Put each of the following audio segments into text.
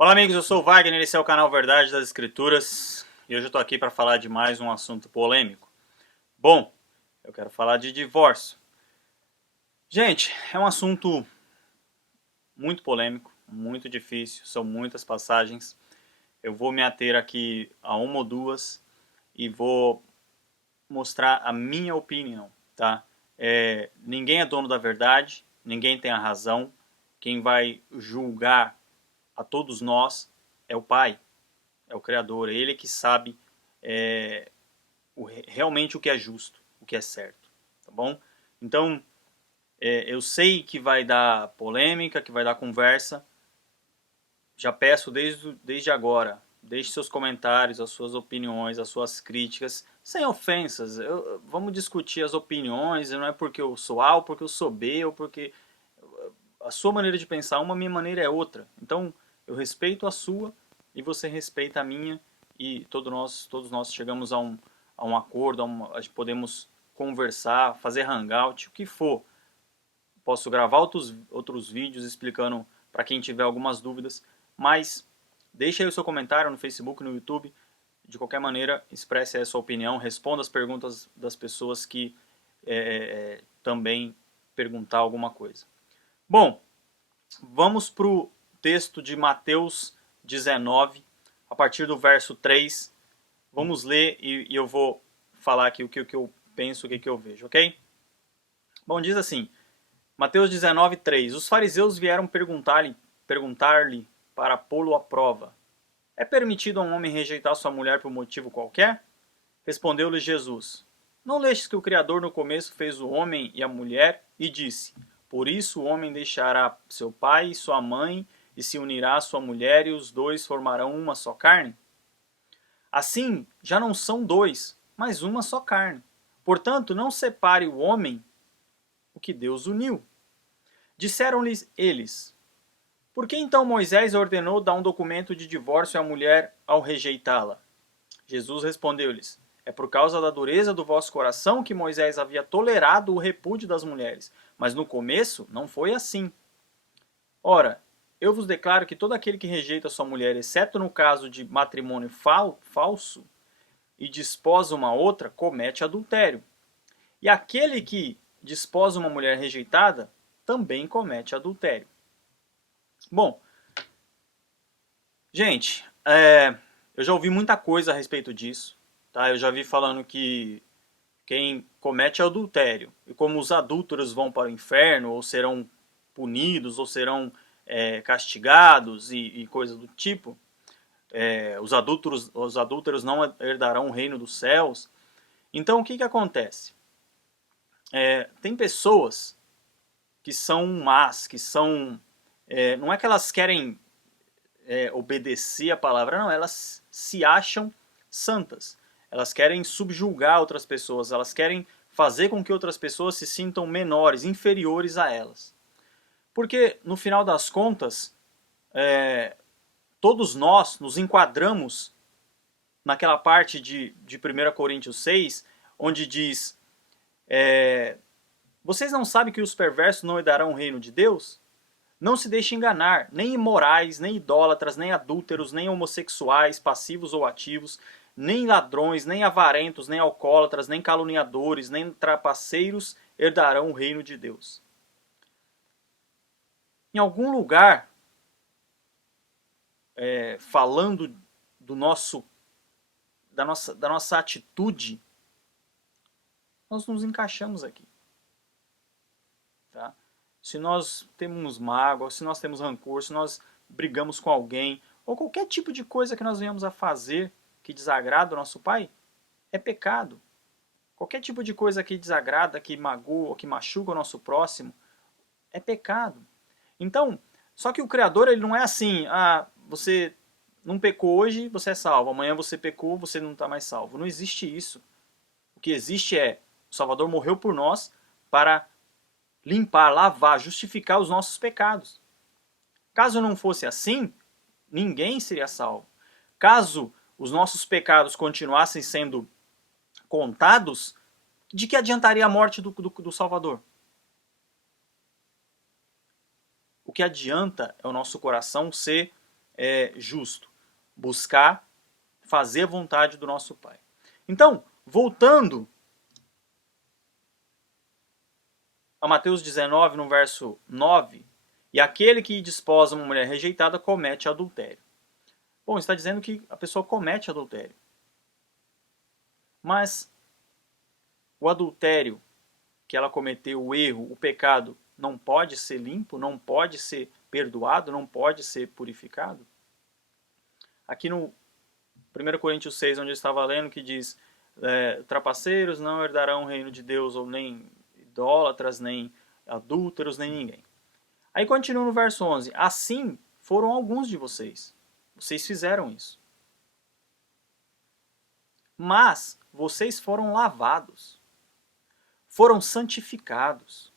Olá amigos, eu sou o Wagner, esse é o canal Verdade das Escrituras e hoje eu estou aqui para falar de mais um assunto polêmico. Bom, eu quero falar de divórcio. Gente, é um assunto muito polêmico, muito difícil, são muitas passagens. Eu vou me ater aqui a uma ou duas e vou mostrar a minha opinião, tá? Ninguém é dono da verdade, ninguém tem a razão. Quem vai julgar a todos nós é o Pai. É o Criador, é Ele que sabe é, realmente o que é justo, o que é certo, tá bom? Então, eu sei que vai dar polêmica, que vai dar conversa, já peço desde agora, deixe seus comentários, as suas opiniões, as suas críticas, sem ofensas. Vamos discutir as opiniões, não é porque eu sou A ou porque eu sou B, ou porque a sua maneira de pensar, uma minha maneira é outra. Então, eu respeito a sua e você respeita a minha e todos nós chegamos a um acordo, podemos conversar, fazer hangout, o que for. Posso gravar outros vídeos explicando para quem tiver algumas dúvidas, mas deixe aí o seu comentário no Facebook, no YouTube. De qualquer maneira, expresse aí a sua opinião, responda as perguntas das pessoas que também perguntar alguma coisa. Bom, vamos para o texto de Mateus 19, a partir do verso 3. Vamos ler e eu vou falar aqui o que eu penso, o que eu vejo, ok? Bom, diz assim, Mateus 19, 3. Os fariseus vieram perguntar-lhe para pô-lo à prova. É permitido a um homem rejeitar sua mulher por motivo qualquer? Respondeu-lhe Jesus. Não lestes que o Criador no começo fez o homem e a mulher e disse, por isso o homem deixará seu pai e sua mãe e se unirá à sua mulher e os dois formarão uma só carne? Assim, já não são dois, mas uma só carne. Portanto, não separe o homem o que Deus uniu. Disseram-lhes eles, por que então Moisés ordenou dar um documento de divórcio à mulher ao rejeitá-la? Jesus respondeu-lhes, é por causa da dureza do vosso coração que Moisés havia tolerado o repúdio das mulheres, mas no começo não foi assim. Ora, eu vos declaro que todo aquele que rejeita sua mulher, exceto no caso de matrimônio falso, e desposa uma outra, comete adultério. E aquele que desposa uma mulher rejeitada, também comete adultério. Bom, gente, eu já ouvi muita coisa a respeito disso. Tá? Eu já vi falando que quem comete adultério, e como os adúlteros vão para o inferno, ou serão punidos, ou serão castigados, e coisas do tipo, os adúlteros não herdarão o reino dos céus. Então o que acontece? Tem pessoas que são más, que são... não é que elas querem obedecer a palavra, não, elas se acham santas. Elas querem subjugar outras pessoas, elas querem fazer com que outras pessoas se sintam menores, inferiores a elas. Porque, no final das contas, todos nós nos enquadramos naquela parte de 1 Coríntios 6, onde diz, vocês não sabem que os perversos não herdarão o reino de Deus? Não se deixe enganar, nem imorais, nem idólatras, nem adúlteros, nem homossexuais, passivos ou ativos, nem ladrões, nem avarentos, nem alcoólatras, nem caluniadores, nem trapaceiros herdarão o reino de Deus. Em algum lugar, falando do da nossa atitude, nós nos encaixamos aqui. Tá? Se nós temos mágoa, se nós temos rancor, se nós brigamos com alguém, ou qualquer tipo de coisa que nós venhamos a fazer que desagrada o nosso Pai, é pecado. Qualquer tipo de coisa que desagrada, que magoa, que machuca o nosso próximo, é pecado. Então, só que o Criador ele não é assim, você não pecou hoje, você é salvo, amanhã você pecou, você não está mais salvo. Não existe isso. O que existe é, o Salvador morreu por nós para limpar, lavar, justificar os nossos pecados. Caso não fosse assim, ninguém seria salvo. Caso os nossos pecados continuassem sendo contados, de que adiantaria a morte do Salvador? O que adianta é o nosso coração ser justo. Buscar fazer a vontade do nosso Pai. Então, voltando a Mateus 19, no verso 9, e aquele que desposa uma mulher rejeitada comete adultério. Bom, está dizendo que a pessoa comete adultério. Mas o adultério que ela cometeu, o erro, o pecado, não pode ser limpo, não pode ser perdoado, não pode ser purificado? Aqui no 1 Coríntios 6, onde eu estava lendo, que diz: trapaceiros não herdarão o reino de Deus, ou nem idólatras, nem adúlteros, nem ninguém. Aí continua no verso 11: assim foram alguns de vocês. Vocês fizeram isso. Mas vocês foram lavados, foram santificados,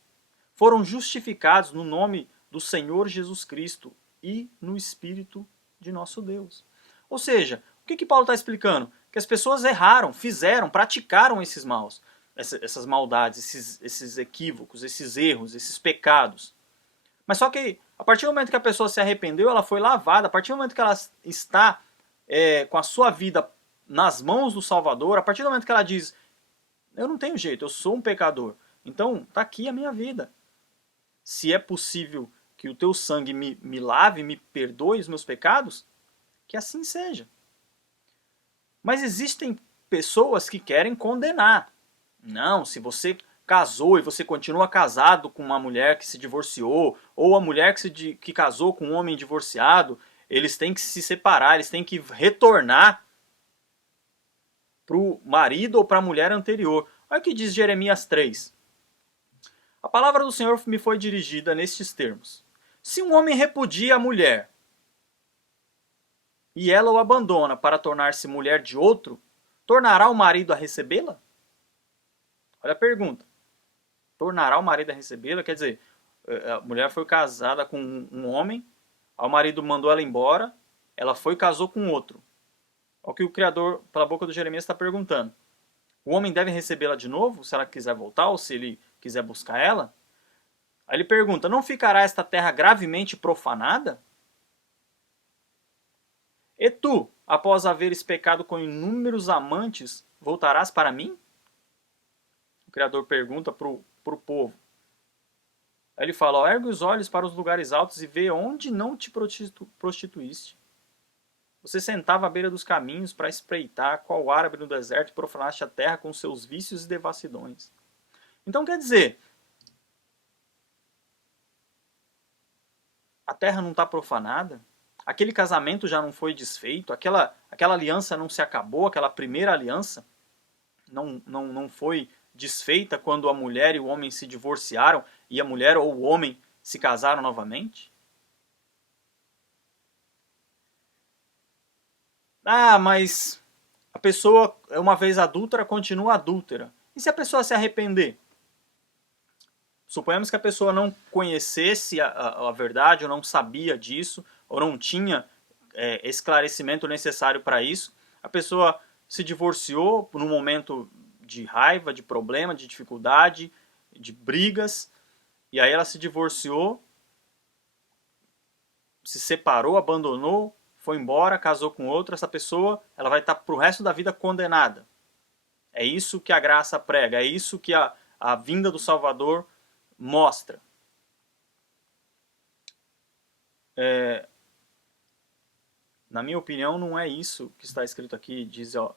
foram justificados no nome do Senhor Jesus Cristo e no Espírito de nosso Deus. Ou seja, o que Paulo está explicando? Que as pessoas erraram, fizeram, praticaram esses maus, essas maldades, esses equívocos, esses erros, esses pecados. Mas só que a partir do momento que a pessoa se arrependeu, ela foi lavada. A partir do momento que ela está com a sua vida nas mãos do Salvador, a partir do momento que ela diz: eu não tenho jeito, eu sou um pecador, então está aqui a minha vida. Se é possível que o teu sangue me lave, me perdoe os meus pecados, que assim seja. Mas existem pessoas que querem condenar. Não, se você casou e você continua casado com uma mulher que se divorciou, ou a mulher que casou com um homem divorciado, eles têm que se separar, eles têm que retornar para o marido ou para a mulher anterior. Olha o que diz Jeremias 3. A palavra do Senhor me foi dirigida nestes termos: se um homem repudia a mulher e ela o abandona para tornar-se mulher de outro, tornará o marido a recebê-la? Olha a pergunta. Tornará o marido a recebê-la? Quer dizer, a mulher foi casada com um homem, o marido mandou ela embora, ela foi e casou com outro. É o que o Criador, pela boca do Jeremias, está perguntando. O homem deve recebê-la de novo, se ela quiser voltar, ou se ele quiser buscar ela? Aí ele pergunta: não ficará esta terra gravemente profanada? E tu, após haveres pecado com inúmeros amantes, voltarás para mim? O Criador pergunta para o povo. Aí ele fala: ergue os olhos para os lugares altos e vê onde não te prostituíste. Você sentava à beira dos caminhos para espreitar qual árabe no deserto e profanaste a terra com seus vícios e devassidões. Então quer dizer, a terra não está profanada? Aquele casamento já não foi desfeito? Aquela aliança não se acabou? Aquela primeira aliança não foi desfeita quando a mulher e o homem se divorciaram e a mulher ou o homem se casaram novamente? Ah, mas a pessoa, uma vez adúltera, continua adúltera. E se a pessoa se arrepender? Suponhamos que a pessoa não conhecesse a verdade, ou não sabia disso, ou não tinha esclarecimento necessário para isso. A pessoa se divorciou num momento de raiva, de problema, de dificuldade, de brigas, e aí ela se divorciou, se separou, abandonou, foi embora, casou com outra. Essa pessoa ela vai estar para o resto da vida condenada. É isso que a graça prega, é isso que a vinda do Salvador mostra. Na minha opinião, não é isso que está escrito aqui. Diz, ó,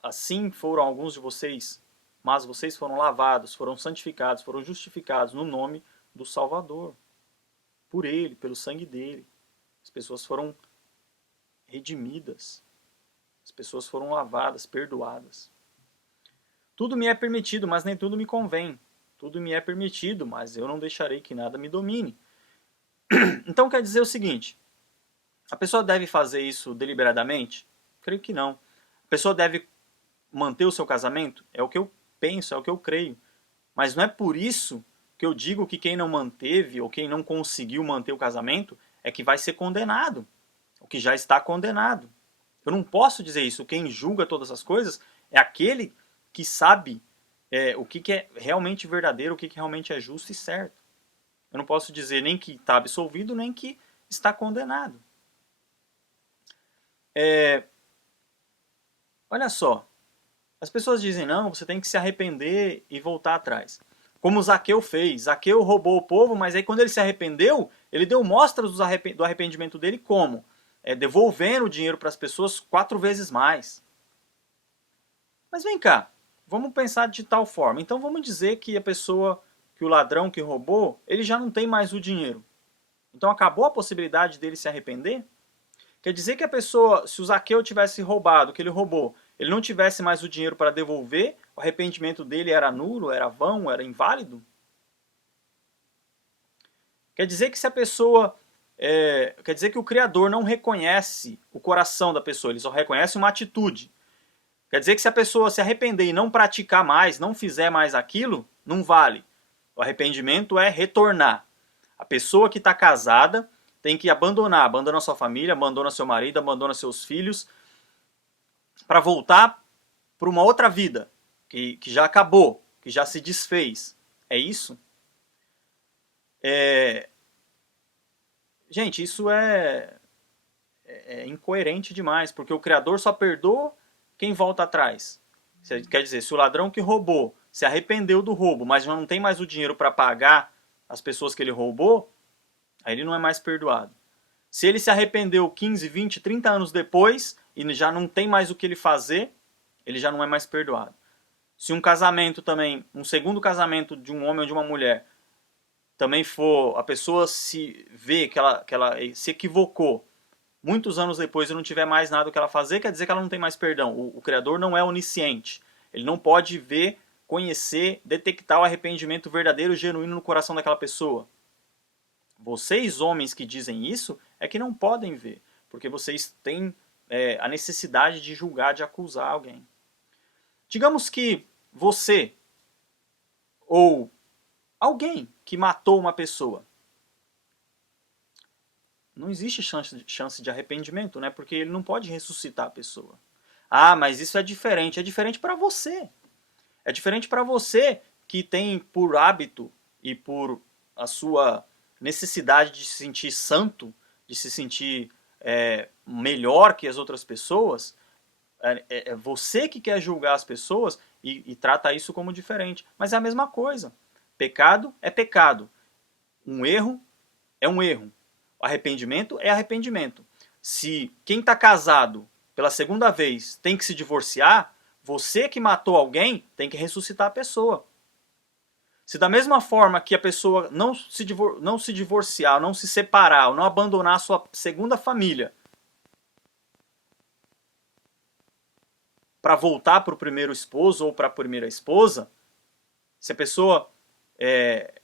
assim foram alguns de vocês, mas vocês foram lavados, foram santificados, foram justificados no nome do Salvador. Por ele, pelo sangue dele. As pessoas foram redimidas. As pessoas foram lavadas, perdoadas. Tudo me é permitido, mas nem tudo me convém. Tudo me é permitido, mas eu não deixarei que nada me domine. Então quer dizer o seguinte: a pessoa deve fazer isso deliberadamente? Creio que não. A pessoa deve manter o seu casamento? É o que eu penso, é o que eu creio. Mas não é por isso que eu digo que quem não manteve ou quem não conseguiu manter o casamento é que vai ser condenado, ou que já está condenado. Eu não posso dizer isso. Quem julga todas as coisas é aquele que sabe o que é realmente verdadeiro, o que realmente é justo e certo. Eu não posso dizer nem que está absolvido, nem que está condenado. Olha só, as pessoas dizem, não, você tem que se arrepender e voltar atrás. Como Zaqueu fez. Zaqueu roubou o povo, mas aí quando ele se arrependeu, ele deu mostras do arrependimento dele como? Devolvendo o dinheiro para as pessoas 4 vezes mais. Mas vem cá, vamos pensar de tal forma. Então vamos dizer que a pessoa, que o ladrão que roubou, ele já não tem mais o dinheiro. Então acabou a possibilidade dele se arrepender? Quer dizer que a pessoa, se o Zaqueu tivesse roubado o que ele roubou, ele não tivesse mais o dinheiro para devolver, o arrependimento dele era nulo, era vão, era inválido? Quer dizer que se a pessoa. Quer dizer que o Criador não reconhece o coração da pessoa, ele só reconhece uma atitude. Quer dizer que se a pessoa se arrepender e não praticar mais, não fizer mais aquilo, não vale. O arrependimento é retornar. A pessoa que está casada tem que abandona sua família, abandona seu marido, abandona seus filhos, para voltar para uma outra vida, que já acabou, que já se desfez. É isso? É... Gente, isso é incoerente demais, porque o Criador só perdoa quem volta atrás. Quer dizer, se o ladrão que roubou se arrependeu do roubo, mas já não tem mais o dinheiro para pagar as pessoas que ele roubou, aí ele não é mais perdoado. Se ele se arrependeu 15, 20, 30 anos depois e já não tem mais o que ele fazer, ele já não é mais perdoado. Se um casamento também, um segundo casamento de um homem ou de uma mulher, também for, a pessoa se vê que ela se equivocou muitos anos depois e não tiver mais nada que ela fazer, quer dizer que ela não tem mais perdão. O Criador não é onisciente. Ele não pode ver, conhecer, detectar o arrependimento verdadeiro, genuíno no coração daquela pessoa. Vocês, homens que dizem isso, é que não podem ver, porque vocês têm a necessidade de julgar, de acusar alguém. Digamos que você ou alguém que matou uma pessoa, não existe chance de arrependimento, né? Porque ele não pode ressuscitar a pessoa. Ah, mas isso é diferente. É diferente para você. É diferente para você que tem por hábito e por a sua necessidade de se sentir santo, de se sentir melhor que as outras pessoas. É você que quer julgar as pessoas e trata isso como diferente. Mas é a mesma coisa. Pecado é pecado. Um erro é um erro. Arrependimento é arrependimento. Se quem está casado pela segunda vez tem que se divorciar, você que matou alguém tem que ressuscitar a pessoa. Se da mesma forma que a pessoa não se divorciar, não se separar, ou não abandonar a sua segunda família para voltar para o primeiro esposo ou para a primeira esposa, se a pessoa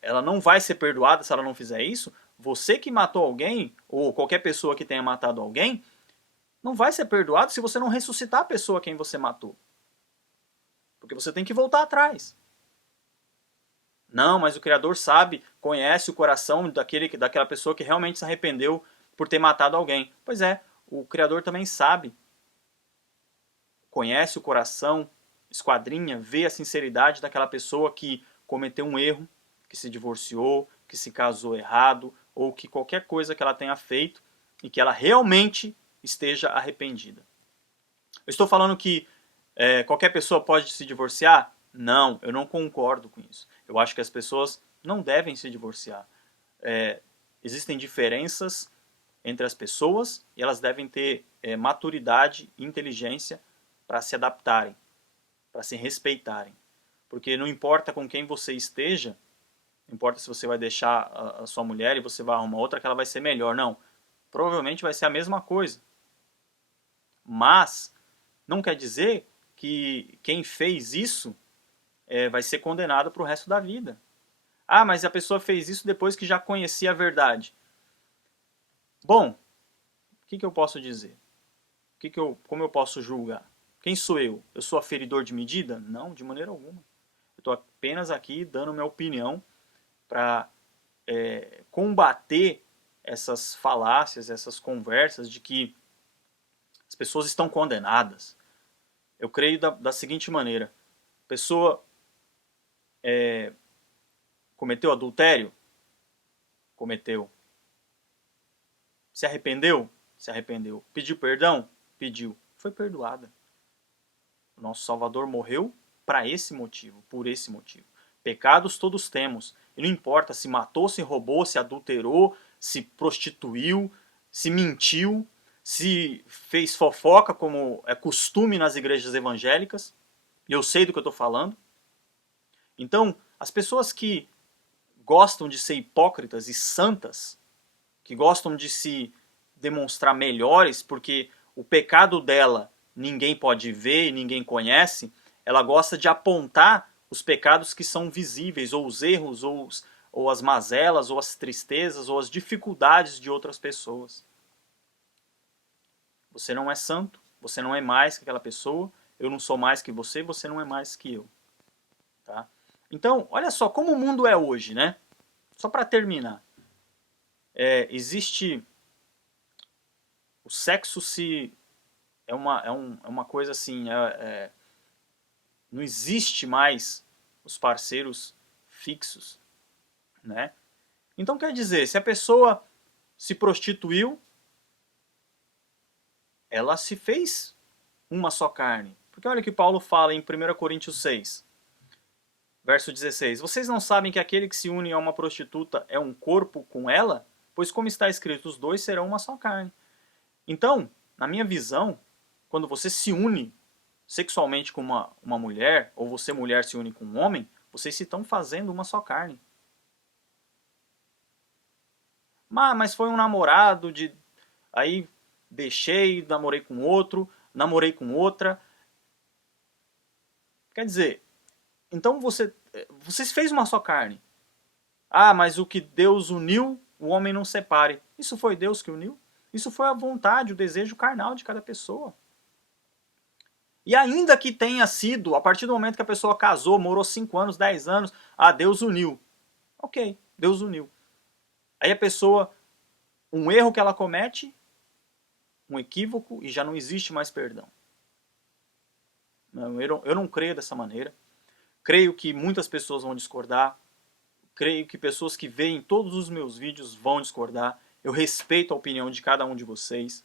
ela não vai ser perdoada se ela não fizer isso, você que matou alguém, ou qualquer pessoa que tenha matado alguém, não vai ser perdoado se você não ressuscitar a pessoa a quem você matou. Porque você tem que voltar atrás. Não, mas o Criador sabe, conhece o coração daquela pessoa que realmente se arrependeu por ter matado alguém. Pois é, o Criador também sabe. Conhece o coração, esquadrinha, vê a sinceridade daquela pessoa que cometeu um erro, que se divorciou, que se casou errado, ou que qualquer coisa que ela tenha feito e que ela realmente esteja arrependida. Eu estou falando que qualquer pessoa pode se divorciar? Não, eu não concordo com isso. Eu acho que as pessoas não devem se divorciar. Existem diferenças entre as pessoas e elas devem ter maturidade e inteligência para se adaptarem, para se respeitarem. Porque não importa com quem você esteja, não importa se você vai deixar a sua mulher e você vai arrumar outra que ela vai ser melhor. Não, provavelmente vai ser a mesma coisa. Mas não quer dizer que quem fez isso vai ser condenado para o resto da vida. Ah, mas a pessoa fez isso depois que já conhecia a verdade. Bom, o que eu posso dizer? Como eu posso julgar? Quem sou eu? Eu sou aferidor de medida? Não, de maneira alguma. Eu estou apenas aqui dando minha opinião para combater essas falácias, essas conversas de que as pessoas estão condenadas. Eu creio da seguinte maneira: a pessoa cometeu adultério? Cometeu. Se arrependeu? Se arrependeu. Pediu perdão? pediu? Foi perdoada. O nosso Salvador morreu para esse motivo, por esse motivo. Pecados todos temos. E não importa se matou, se roubou, se adulterou, se prostituiu, se mentiu, se fez fofoca, como é costume nas igrejas evangélicas. E eu sei do que eu estou falando. Então, as pessoas que gostam de ser hipócritas e santas, que gostam de se demonstrar melhores, porque o pecado dela ninguém pode ver e ninguém conhece, ela gosta de apontar os pecados que são visíveis, ou os erros, ou as mazelas, ou as tristezas, ou as dificuldades de outras pessoas. Você não é santo, você não é mais que aquela pessoa, eu não sou mais que você, você não é mais que eu. Tá? Então, olha só como o mundo é hoje, né? Só para terminar. Existe... O sexo se... É uma coisa assim... não existe mais os parceiros fixos, né? Então quer dizer, se a pessoa se prostituiu, ela se fez uma só carne. Porque olha o que Paulo fala em 1 Coríntios 6, verso 16. Vocês não sabem que aquele que se une a uma prostituta é um corpo com ela? Pois como está escrito, os dois serão uma só carne. Então, na minha visão, quando você se une sexualmente com uma mulher, ou você mulher se une com um homem, vocês se estão fazendo uma só carne. Mas foi um namorado, aí deixei, namorei com outro, namorei com outra. Quer dizer, então você fez uma só carne. Mas o que Deus uniu, o homem não separe. Isso foi Deus que uniu? Isso foi a vontade, o desejo carnal de cada pessoa. E ainda que tenha sido, a partir do momento que a pessoa casou, morou 5 anos, 10 anos, Deus uniu. Ok, Deus uniu. Aí a pessoa, um erro que ela comete, um equívoco, e já não existe mais perdão. Eu não creio dessa maneira. Creio que muitas pessoas vão discordar. Creio que pessoas que veem todos os meus vídeos vão discordar. Eu respeito a opinião de cada um de vocês.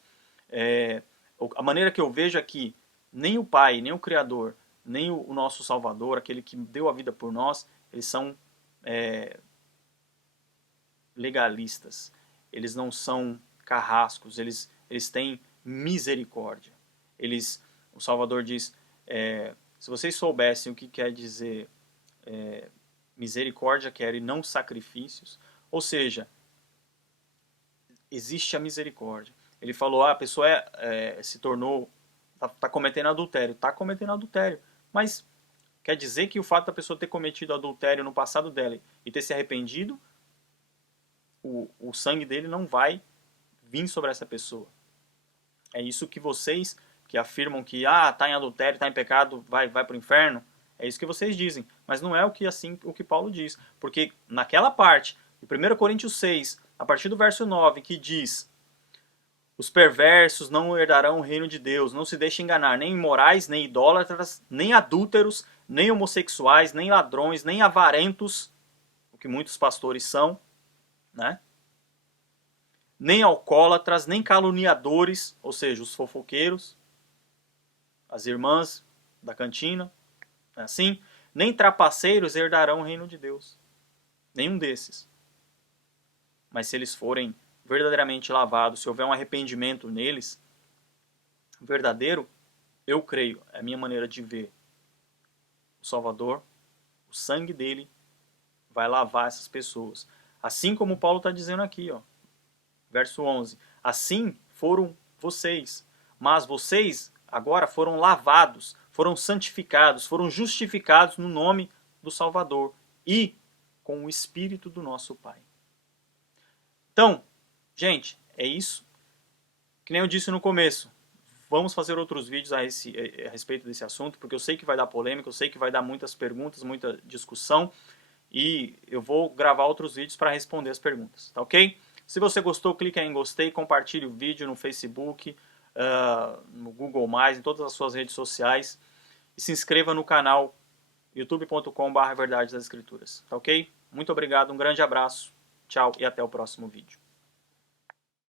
A maneira que eu vejo é que nem o Pai, nem o Criador, nem o nosso Salvador, aquele que deu a vida por nós, eles são legalistas. Eles não são carrascos, eles têm misericórdia. O Salvador diz, se vocês soubessem o que quer dizer misericórdia, quero, e não sacrifícios, ou seja, existe a misericórdia. Ele falou, a pessoa se tornou, está cometendo adultério. Está cometendo adultério. Mas quer dizer que o fato da pessoa ter cometido adultério no passado dela e ter se arrependido, o sangue dele não vai vir sobre essa pessoa. É isso que vocês que afirmam que está em adultério, está em pecado, vai para o inferno. É isso que vocês dizem. Mas não é o que Paulo diz. Porque naquela parte, de 1 Coríntios 6, a partir do verso 9, que diz: os perversos não herdarão o reino de Deus, não se deixem enganar, nem imorais, nem idólatras, nem adúlteros, nem homossexuais, nem ladrões, nem avarentos, o que muitos pastores são, né? Nem alcoólatras, nem caluniadores, ou seja, os fofoqueiros, as irmãs da cantina, assim, nem trapaceiros herdarão o reino de Deus. Nenhum desses. Mas se eles forem verdadeiramente lavados, se houver um arrependimento neles, verdadeiro, eu creio, é a minha maneira de ver o Salvador, o sangue dele vai lavar essas pessoas. Assim como Paulo está dizendo aqui, verso 11. Assim foram vocês, mas vocês agora foram lavados, foram santificados, foram justificados no nome do Salvador e com o Espírito do nosso Pai. Então, gente, é isso. Que nem eu disse no começo, vamos fazer outros vídeos a respeito desse assunto, porque eu sei que vai dar polêmica, eu sei que vai dar muitas perguntas, muita discussão, e eu vou gravar outros vídeos para responder as perguntas, tá ok? Se você gostou, clique aí em gostei, compartilhe o vídeo no Facebook, no Google+, em todas as suas redes sociais, e se inscreva no canal youtube.com/verdade das escrituras, tá ok? Muito obrigado, um grande abraço, tchau e até o próximo vídeo.